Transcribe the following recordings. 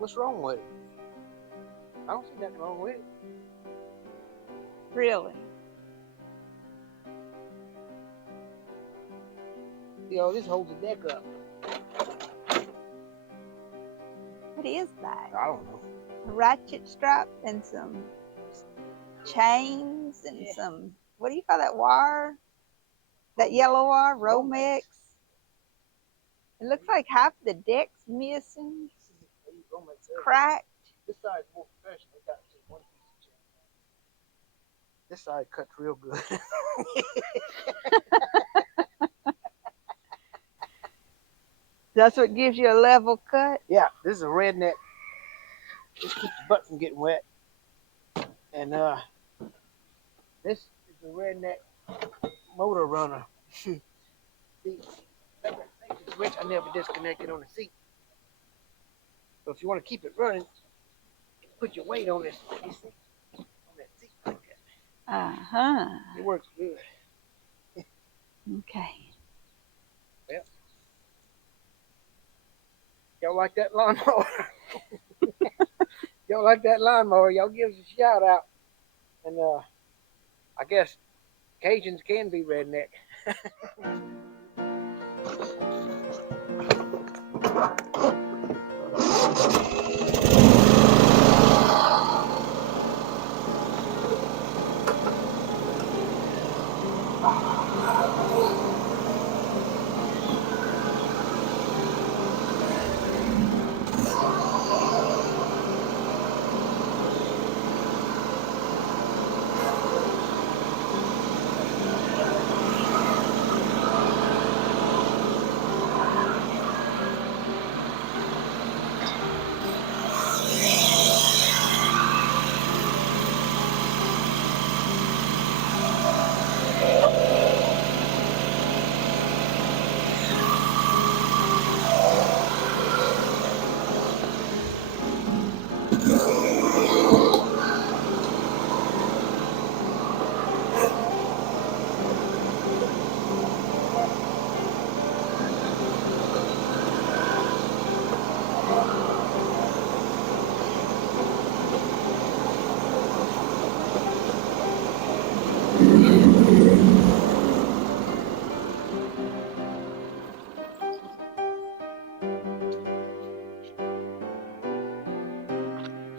What's wrong with it? I don't see nothing wrong with it. Really? You know, this holds the deck up. What is that? I don't know. A ratchet strap and some chains and some, what do you call that wire? That yellow wire? Romex? It looks like half the deck's missing. Cracked. This side's more professional. It got just one piece of chain. This side cuts real good. That's what gives you a level cut? Yeah, this is a redneck. Just keeps the butt from getting wet. And this is a redneck motor runner. See, which I never disconnected on the seat. So if you want to keep it running, put your weight on this seat, on that seat like that. Uh-huh. It works good. Okay. Well, y'all like that lawnmower? Y'all like that lawnmower? Y'all give us a shout out. And I guess Cajuns can be redneck.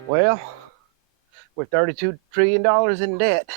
Well, we're $32 trillion in debt.